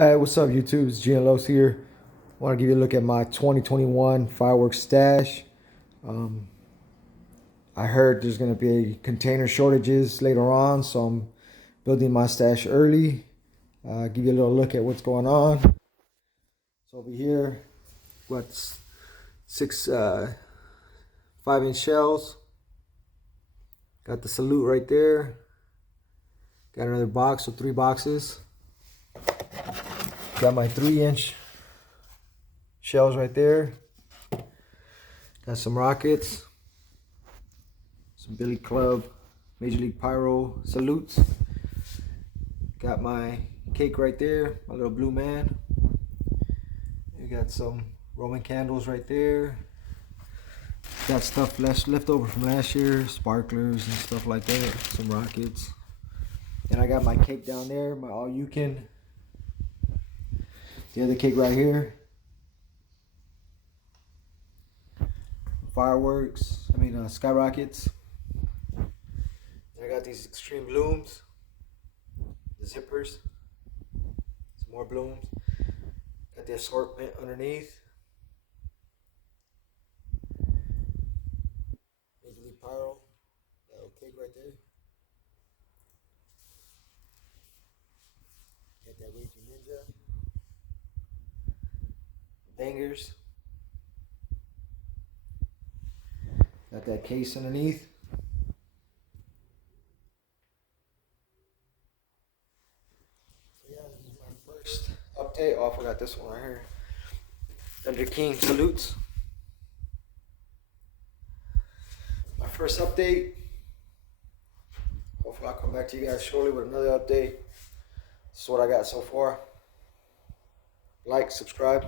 Hey, what's up, YouTube? It's Los here. I want to give you a look at my 2021 Firework Stash. Um, I heard there's going to be container shortages later on, so I'm building my stash early. Give you a little look at what's going on. So over here, got six 5-inch shells. Got the salute right there. Got another box, so 3 boxes. Got my 3-inch shells right there. Got some rockets, some Billy Club, Major League Pyro salutes. Got my cake right there, my little blue man. You got some Roman candles right there. Got stuff left over from last year, sparklers and stuff like that, some rockets. And I got my cake down there, my all-you-can. The other cake right here. Fireworks, skyrockets. I got these extreme blooms, the zippers, some more blooms. Got the assortment underneath. Major League Pyro, that little cake right there. Got that Raging Ninja. Bangers. Got that case underneath. So yeah, this is my first update. Oh, I forgot this one right here. Thunder King salutes. My first update. Hopefully I'll come back to you guys shortly with another update. This is what I got so far. Like, subscribe.